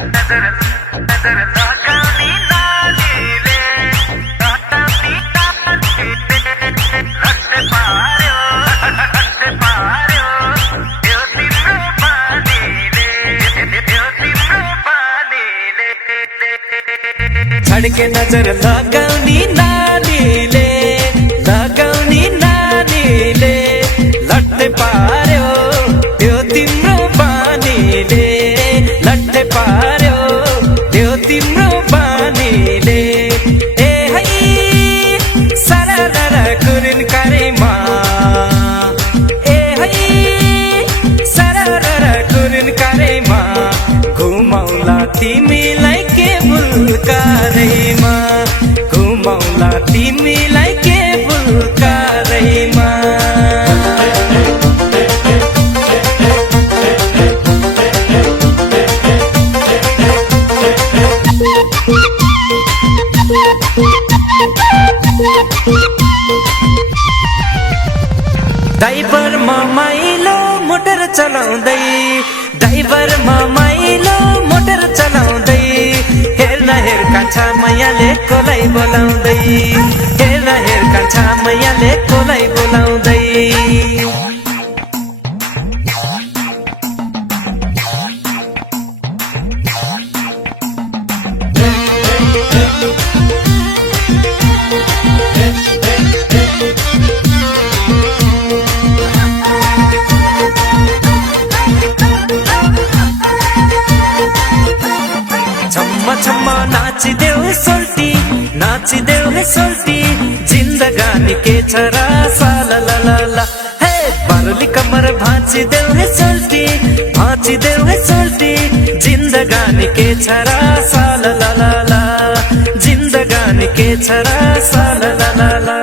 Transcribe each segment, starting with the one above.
नजर नजर लगानी नालीले काटानी काटे रट्टे पार्यो यो तिम्रो बानीले छड्के नजर लगाउने नानीले लट्टे पार्यो त्यो तिम्रो बानीले लट्टे पार्यो त्यो तिम्रो बानीले ए है सरर कुरिन करेमा ए है सरर कुरिन करेमा घुमाउला तिमीलाई के बुलकारेमा घुमाउला तिमीलाई के बुलकारेमा ड्राइभर माइलो मोटर चलाउँदै ड्राइभर माइलो मोटर चलाउँदै हेर्न हेर कान्छा मैयाले कोलाई बोलाउँदै हेर्न हेर कान्छा मैयाले कोलाई बोलाउँदै छम्मा नाचिदेऊ हे सोल्टी जिन्दगानी के छ र साला ला ला ला हे बारुली कमर भाँचिदेऊ हे सोल्टी जिन्दगानी के छ र साला ला ला ला जिन्दगानी के छ र साला ला ला ला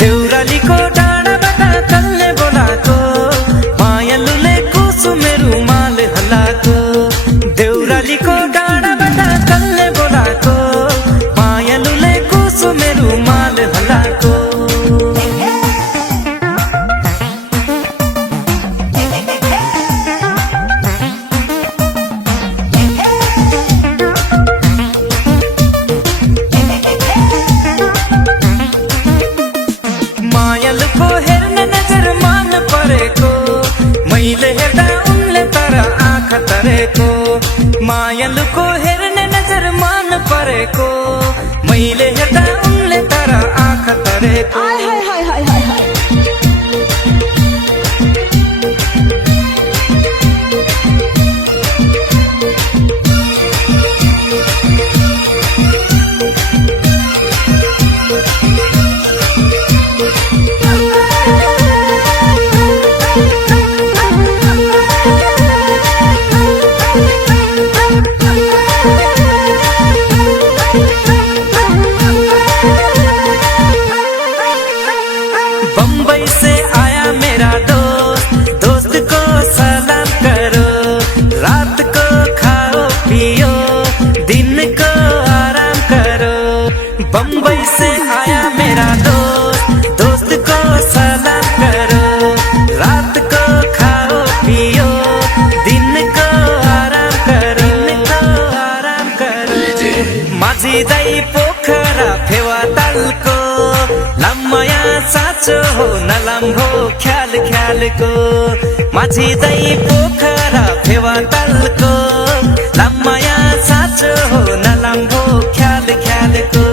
देउरालीको डाँडाबाट कसले बोलाएको मायालुले कुसुमे रुमाल हल्लाएको देउरालीको डाँडाबाट कसले बोलाएको मायालुले कुसुमे रुमाल हल्लाएको मायालुको हेर्ने नजर मान परेको मैले हेर्दा उनले तर आँखा तरेको मायालुको हेर्ने नजर मान परेको मैले हेर्दा उनले तर आँखा तरेको बम्बई से आया मेरा दोस्त को सलाम करो रात को खाओ पियो दिन को आराम करो बम्बई से आया मेरा दोस्त को सलाम करो रात को खाओ पियो दिन को आराम करो माझी दाई पोखरा फेवा तालको लम्मया साँचो हो नलम्भो ख्यालको माझी दाई पोखरा फेवा तालको लम्मया साँचो हो नलम्भो ख्यालको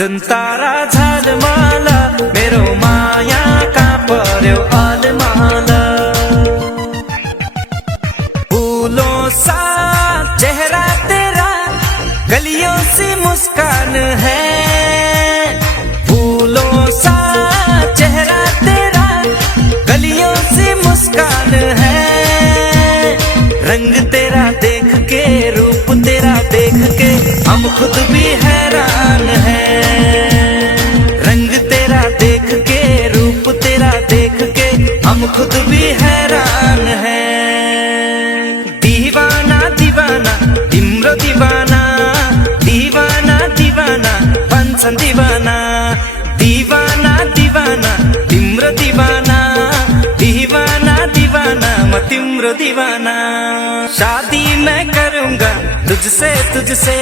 जुन तारा झलमल मेरो माया कहाँ पर्यो अलमल फूलों सा चेहरा तेरा गलियों से मुस्कान है फूलों सा चेहरा तेरा गलियों से मुस्कान है रंग तेरा देख के रूप तेरा देख के हम खुद भी हैरान हैं रंग तेरा देख के रूप तेरा देख के हम खुद भी हैरान हैं दीवाना दीवाना तिम्रो दीवाना दीवाना दीवाना भन्छन् दीवाना दीवाना दीवाना तिम्रो दीवाना दीवाना दीवाना म तिम्रो दीवाना शादी मैं करूँगा तुझसे तुझसे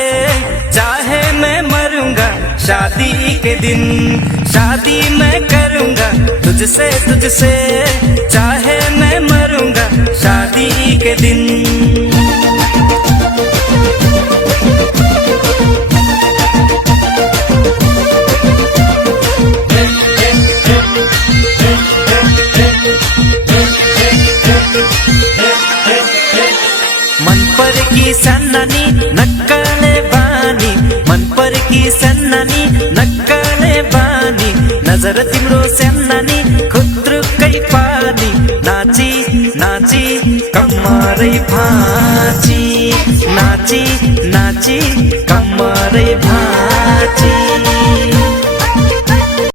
चाहे मैं मरूंगा शादी के दिन शादी मैं करूँगा तुझसे तुझसे चाहे मैं मरूंगा शादी के दिन मन पर की सन्नानी नक्कले बानी मन पर की सन्नानी नक्कले बानी नजर तिम्रो सन्नानी खुत्रुकै पानी नाची नाची कम्मरै भाँची नाची नाची